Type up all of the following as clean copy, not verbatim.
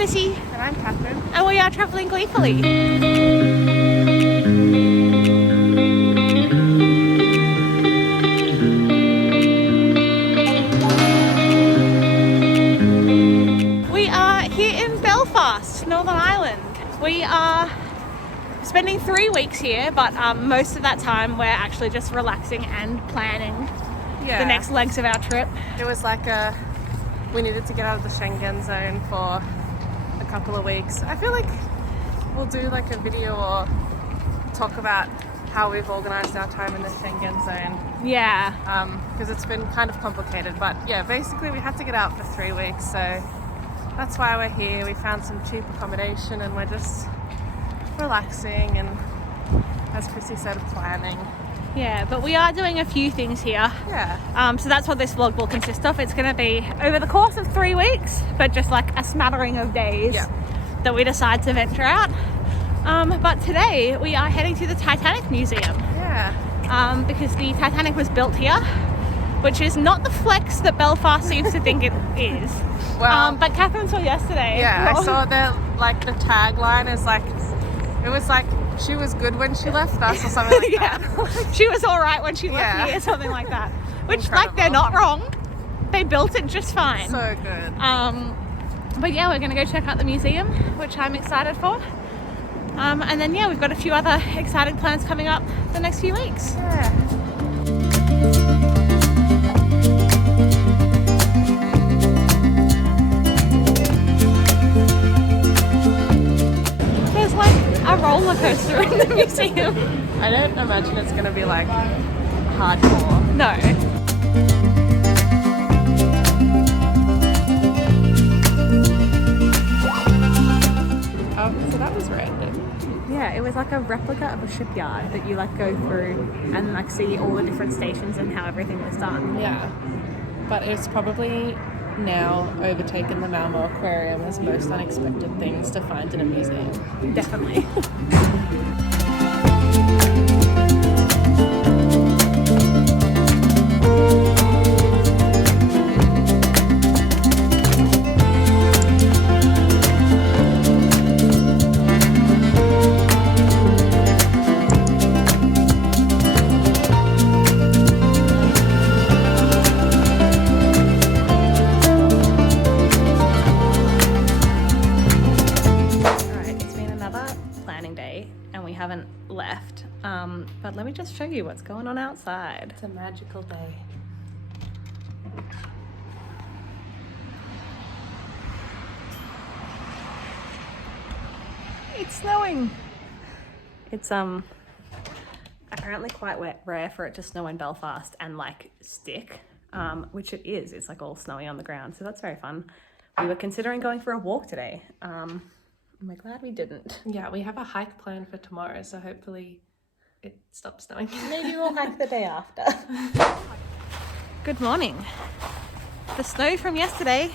Krissie. And I'm Catherine. And we are travelling gleefully. We are here in Belfast, Northern Ireland. We are spending 3 weeks here, but most of that time we're actually just relaxing and planning the next legs of our trip. It was like we needed to get out of the Schengen zone for a couple of weeks. I feel like we'll do like a video or talk about how we've organised our time in the Schengen zone. Yeah. Because it's been kind of complicated, but yeah, basically we had to get out for 3 weeks, so that's why we're here. We found some cheap accommodation and we're just relaxing and, as Krissie said, planning. Yeah, but we are doing a few things here. Yeah. So that's what this vlog will consist of. It's going to be over the course of 3 weeks, but just like a smattering of days that we decide to venture out. But today we are heading to the Titanic Museum. Yeah. Because the Titanic was built here, which is not the flex that Belfast seems to think it is. Well, but Catherine saw yesterday. Yeah, I saw the tagline is like, it was like, she was good when she left us or something like that. She was all right when she left here, something like that. Which, Incredible. like, they're not wrong. They built it just fine. So good. But yeah, we're going to go check out the museum, which I'm excited for. And then, yeah, we've got a few other exciting plans coming up the next few weeks. Yeah. There's like a roller coaster in the museum. I don't imagine it's going to be like hardcore. No. So that was random. Yeah, it was like a replica of a shipyard that you like go through and like see all the different stations and how everything was done. Yeah. But it's probably now overtaken the Malmo Aquarium as most unexpected things to find in a museum. Definitely. Haven't left, but let me just show you what's going on outside. It's a magical day. It's snowing. It's apparently quite rare for it to snow in Belfast and like stick, which it is. It's like all snowy on the ground, so that's very fun. We were considering going for a walk today. We're glad we didn't. Yeah, we have a hike planned for tomorrow, so hopefully it stops snowing. Maybe we'll hike the day after. Good morning. The snow from yesterday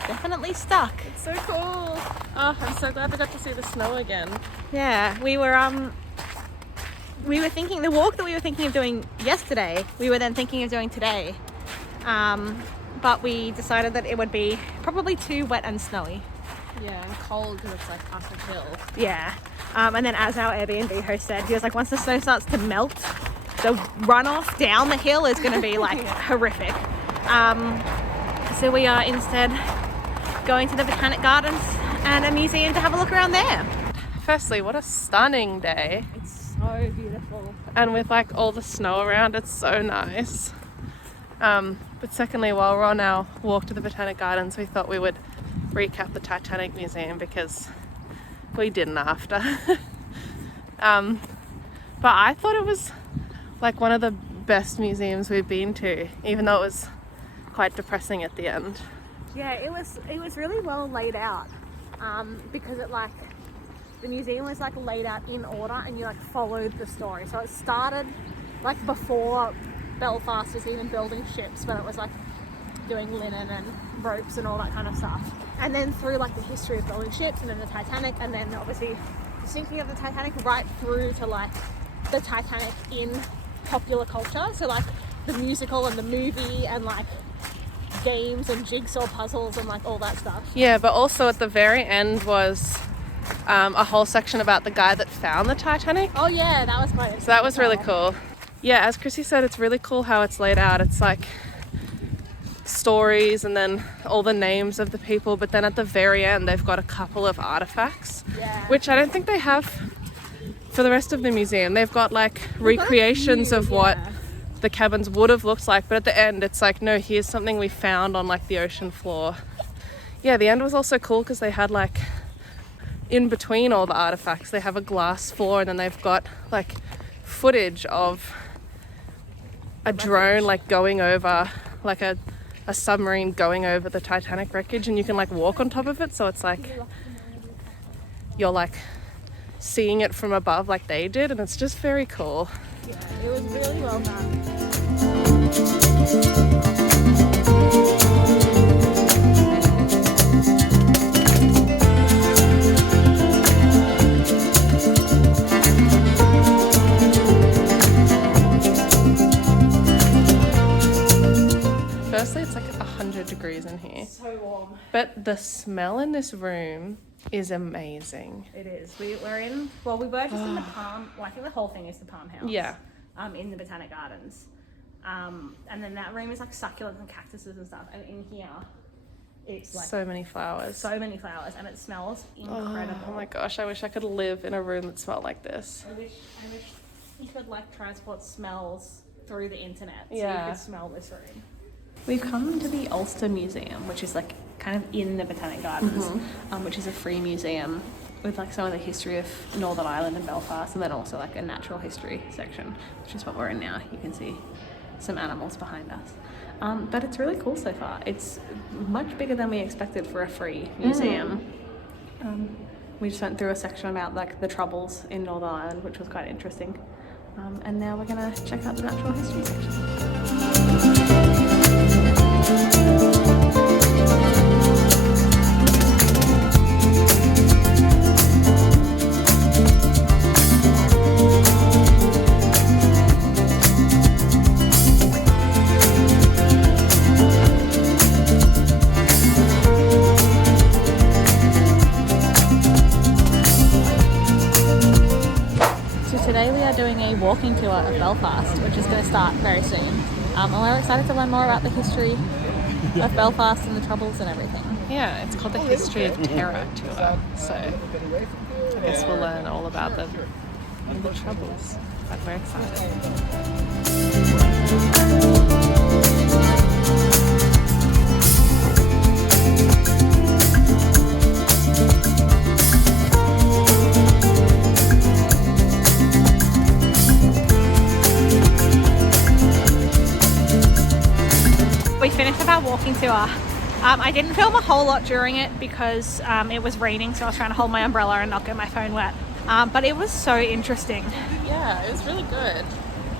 definitely stuck. It's so cool. Oh, I'm so glad we got to see the snow again. Yeah, we were thinking, the walk that we were thinking of doing yesterday, we were then thinking of doing today. But we decided that it would be probably too wet and snowy. Yeah, and cold because it's like up a hill. Yeah. And then as our Airbnb host said, he was like, once the snow starts to melt, the runoff down the hill is going to be like horrific. So we are instead going to the Botanic Gardens and a museum to have a look around there. Firstly, what a stunning day. It's so beautiful. And with like all the snow around, it's so nice. But secondly, while we're on our walk to the Botanic Gardens, we thought we would recap the Titanic Museum because we didn't after. But I thought it was like one of the best museums we've been to, even though it was quite depressing at the end. Yeah, it was really well laid out, because it like the museum was like laid out in order and you like followed the story. So it started like before Belfast was even building ships, but it was like doing linen and ropes and all that kind of stuff. And then through like the history of building ships and then the Titanic, and then obviously the sinking of the Titanic, right through to like the Titanic in popular culture. So like the musical and the movie and like games and jigsaw puzzles and like all that stuff. Yeah, but also at the very end was a whole section about the guy that found the Titanic. Oh yeah, that was quite interesting. So that was really cool. Yeah, as Krissie said, it's really cool how it's laid out. It's like stories and then all the names of the people, but then at the very end they've got a couple of artifacts, which I don't think they have for the rest of the museum. They've got like recreations of what the cabins would have looked like, but at the end it's like, no, here's something we found on like the ocean floor. Yeah, the end was also cool because they had like, in between all the artifacts, they have a glass floor, and then they've got like footage of a drone like going over, like a submarine going over the Titanic wreckage, and you can like walk on top of it, so it's like you're like seeing it from above like they did, and it's just very cool. Yeah, it was really well done. Firstly, it's like 100 degrees in here. So warm. But the smell in this room is amazing. It is. We're in, well, we were just in the Palm, well, I think the whole thing is the Palm House. Yeah. In the Botanic Gardens. And then that room is like succulents and cactuses and stuff. And in here, it's like so many flowers. So many flowers, and it smells incredible. Oh my gosh, I wish I could live in a room that smelled like this. I wish you could like transport smells through the internet, so you could smell this room. We've come to the Ulster Museum, which is like kind of in the Botanic Gardens, which is a free museum with like some of the history of Northern Ireland and Belfast, and then also like a natural history section, which is what we're in now. You can see some animals behind us. But it's really cool so far. It's much bigger than we expected for a free museum. We just went through a section about like the Troubles in Northern Ireland, which was quite interesting. And now we're gonna check out the natural history section. Today we are doing a walking tour of Belfast, which is going to start very soon. And we're excited to learn more about the history of Belfast and the Troubles and everything. Yeah, it's called the History of Terror tour. So I guess we'll learn all about the Troubles. But we're excited. We finished up our walking tour. I didn't film a whole lot during it because it was raining, so I was trying to hold my umbrella and not get my phone wet. But it was so interesting. Yeah, it was really good.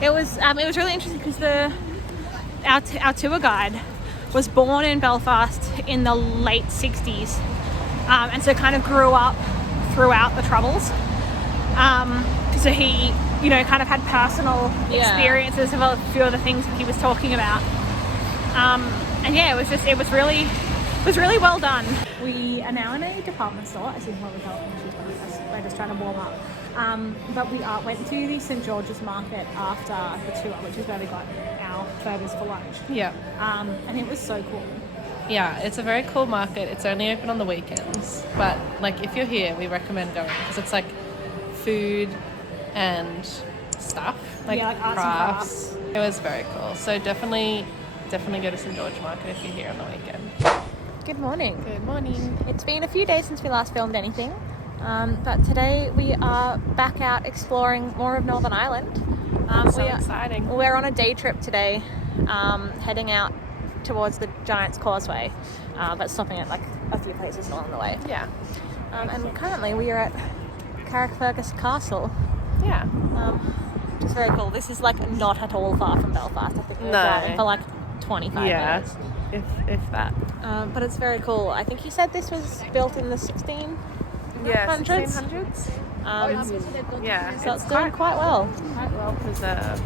It was really interesting because our tour guide was born in Belfast in the late 60s, and so kind of grew up throughout the Troubles. So he, kind of had personal experiences of a few of the things that he was talking about. And yeah, it was really well done. We are now in a department store, as you can probably tell from she's we're just trying to warm up. But we went to the St George's Market after the tour, which is where we got our burgers for lunch. Yeah. And it was so cool. Yeah, it's a very cool market. It's only open on the weekends, but like if you're here, we recommend going because it's like food and stuff, like arts and crafts. It was very cool. So definitely go to St George Market if you're here on the weekend. Good morning. Good morning. It's been a few days since we last filmed anything, but today we are back out exploring more of Northern Ireland. Exciting. We're on a day trip today, heading out towards the Giant's Causeway, but stopping at like a few places along the way. Yeah. And currently we are at Carrickfergus Castle. Yeah. Which is very cool. This is like not at all far from Belfast. I think we're driving for like 25 minutes. If that. But it's very cool. I think you said this was built in the 1600s? Yeah, 1600s. Yeah. So it's doing quite well. Quite well preserved.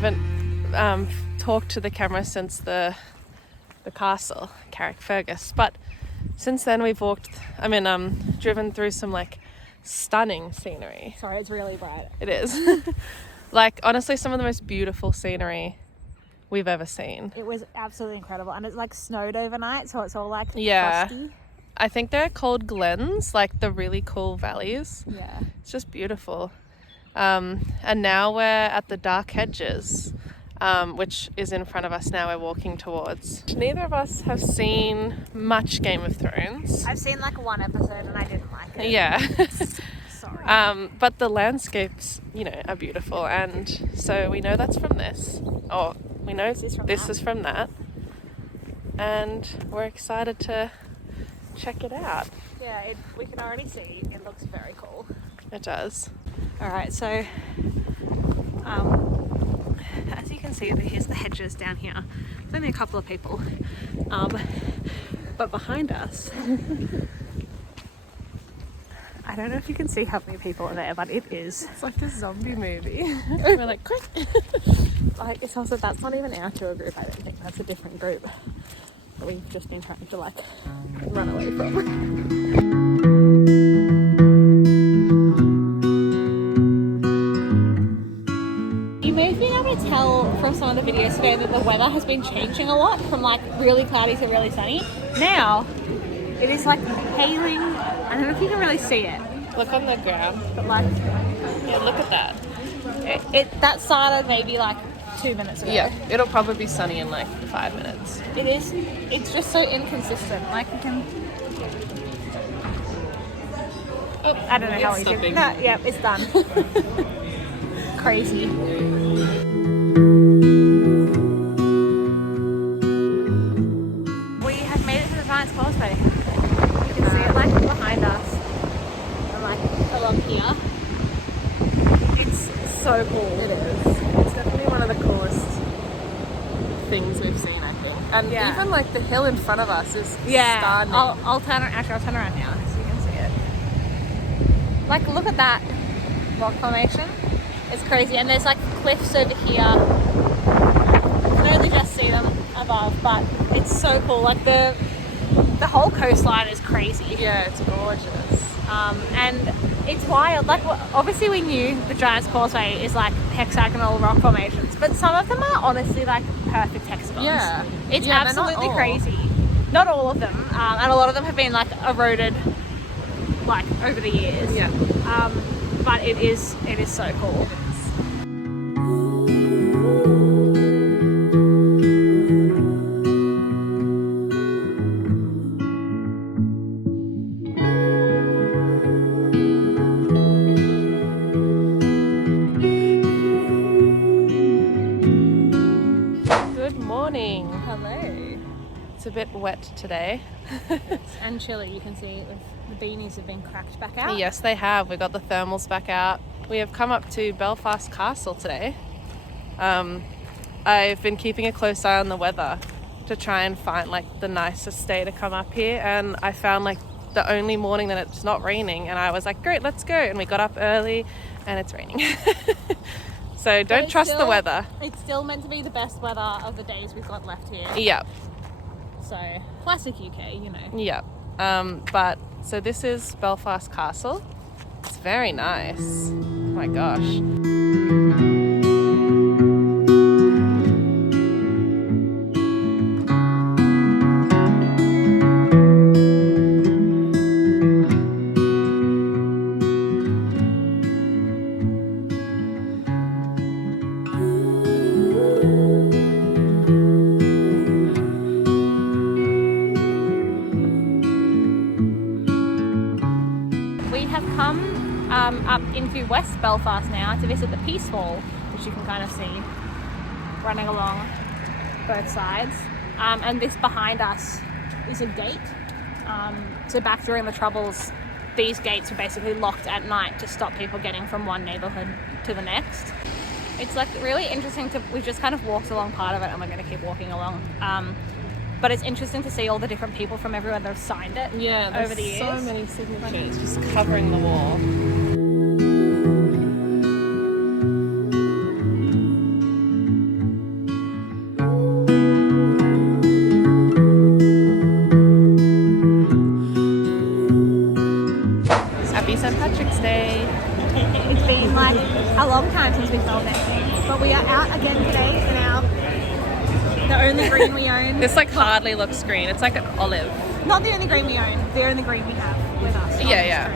haven't talked to the camera since the castle, Carrickfergus, but since then we've driven through some like stunning scenery. Sorry, it's really bright. It is. Like, honestly, some of the most beautiful scenery we've ever seen. It was absolutely incredible, and it's like snowed overnight, so it's all like frosty. I think they're called glens, like the really cool valleys. Yeah. It's just beautiful. And now we're at the Dark Hedges, which is in front of us now we're walking towards. Neither of us have seen much Game of Thrones. I've seen like one episode and I didn't like it. Yeah. Sorry. But the landscapes, are beautiful, and so we know that's from this. Or we know this is from that. And we're excited to check it out. Yeah, we can already see it looks very cool. It does. Alright, so as you can see, here's the hedges down here. There's only a couple of people. But behind us, I don't know if you can see how many people are there, but it is. It's like a zombie movie. We're like, quick! Like, it's also, that's not even our tour group, I don't think. That's a different group that we've just been trying to like run away from. You may have been able to tell from some of the videos today that the weather has been changing a lot from like really cloudy to really sunny. Now it is like hailing. I don't know if you can really see it. Look on the ground. But like, yeah, look at that. That started maybe like 2 minutes ago. Yeah, it'll probably be sunny in like 5 minutes. It is. It's just so inconsistent. Like you can. Oh, I don't know how easy. No, yeah, it's done. Crazy. We have made it to the Giant's Causeway. You can see it like behind us and like along here. It's so cool. It is. It's definitely one of the coolest things we've seen, I think. And even like the hill in front of us is stunning. I'll turn around now so you can see it. Like, look at that rock formation. It's crazy, and there's like cliffs over here. You can only just see them above, but it's so cool. Like the whole coastline is crazy. Yeah, it's gorgeous. And it's wild. Like, obviously we knew the Giant's Causeway is like hexagonal rock formations, but some of them are honestly like perfect hexagons. Yeah. It's absolutely crazy. Not all of them, and a lot of them have been like eroded like over the years. Yeah. But it is so cool. Good morning. Hello. It's a bit wet today. And chilly. You can see the beanies have been cracked back out. Yes, they have. We got the thermals back out. We have come up to Belfast Castle today. I've been keeping a close eye on the weather to try and find like the nicest day to come up here, and I found like the only morning that it's not raining, and I was like, great, let's go. And we got up early and it's raining. So don't trust the weather. It's still meant to be the best weather of the days we've got left here. Yep. So classic UK, you know. Yep. But so this is Belfast Castle. It's very nice. Oh my gosh. Up into West Belfast now to visit the Peace Hall, which you can kind of see running along both sides. And this behind us is a gate. So back during the Troubles, these gates were basically locked at night to stop people getting from one neighbourhood to the next. It's like really interesting we've just kind of walked along part of it, and we're going to keep walking along. But it's interesting to see all the different people from everywhere that have signed it over the years. So many signatures just covering the wall. We are out again today in the only green we own. This like hardly looks green. It's like an olive. Not the only green we own. The only green we have with us. Yeah.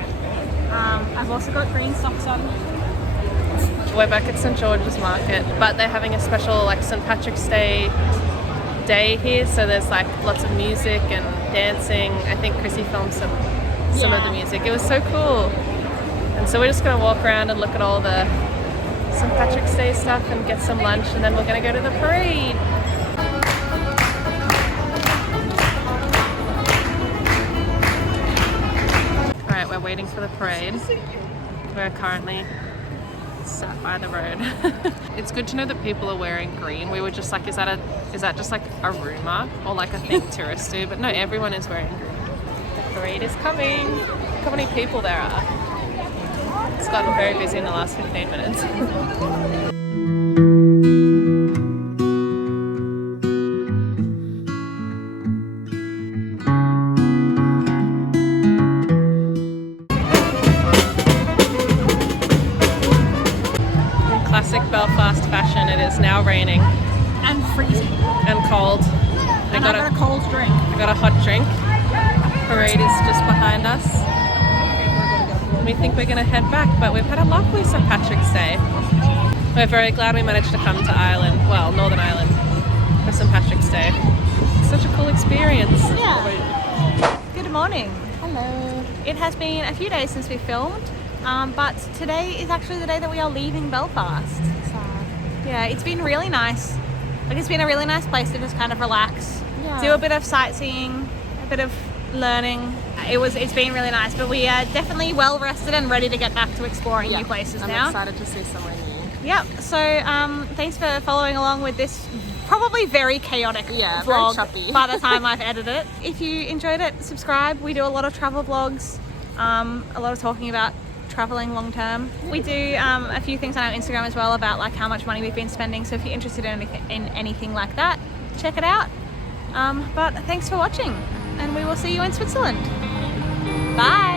I've also got green socks on. We're back at St George's Market, but they're having a special like St Patrick's Day here, so there's like lots of music and dancing. I think Krissie filmed some of the music. It was so cool. And so we're just going to walk around and look at all the St Patrick's Day stuff and get some lunch, and then we're going to go to the parade. Alright, we're waiting for the parade. We're currently sat by the road. It's good to know that people are wearing green. We were just like, is that just like a rumour or like a thing tourists do? But no, everyone is wearing green. The parade is coming. Look how many people there are. It's gotten very busy in the last 15 minutes. Classic Belfast fashion, it is now raining. And freezing. And cold. I got a cold drink. I got a hot drink. Parade is just behind us. We think we're going to head back, but we've had a lovely St Patrick's Day. We're very glad we managed to come to Ireland, well, Northern Ireland, for St Patrick's Day. It's such a cool experience. Yeah. Good morning. Hello. It has been a few days since we filmed. But today is actually the day that we are leaving Belfast. So, yeah, it's been really nice. Like, it's been a really nice place to just kind of relax, do a bit of sightseeing, a bit of learning. It's been really nice, but we are definitely well rested and ready to get back to exploring new places now. I'm excited to see somewhere new. Yep. So thanks for following along with this probably very chaotic vlog very choppy. by the time I've edited it. If you enjoyed it, subscribe. We do a lot of travel vlogs, a lot of talking about traveling long term. We do a few things on our Instagram as well about like how much money we've been spending, so if you're interested in anything like that, check it out. But thanks for watching, and we will see you in Switzerland. Bye.